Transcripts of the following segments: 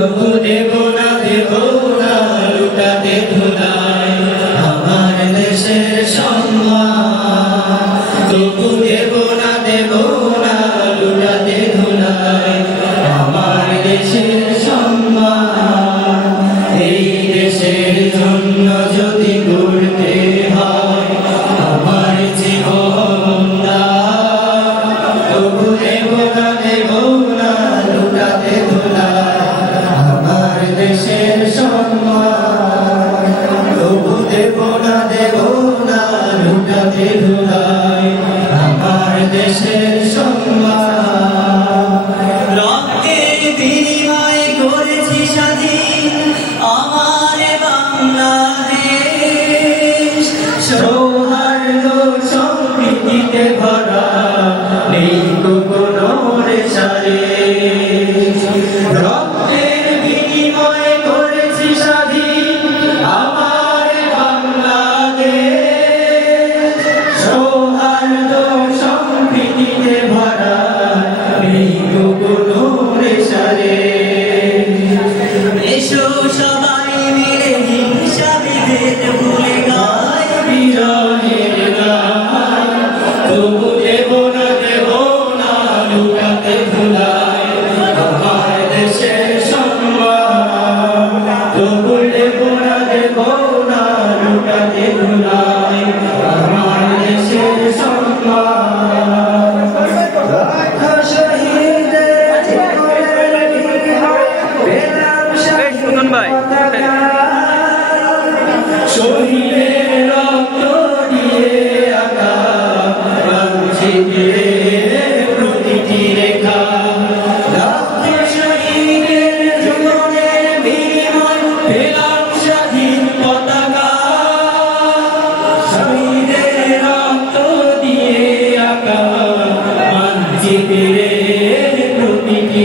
তবু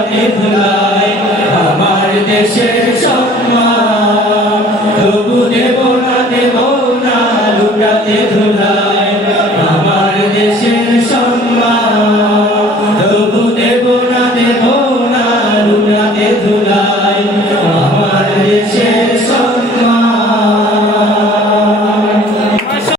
লুটাতে আমার দেশের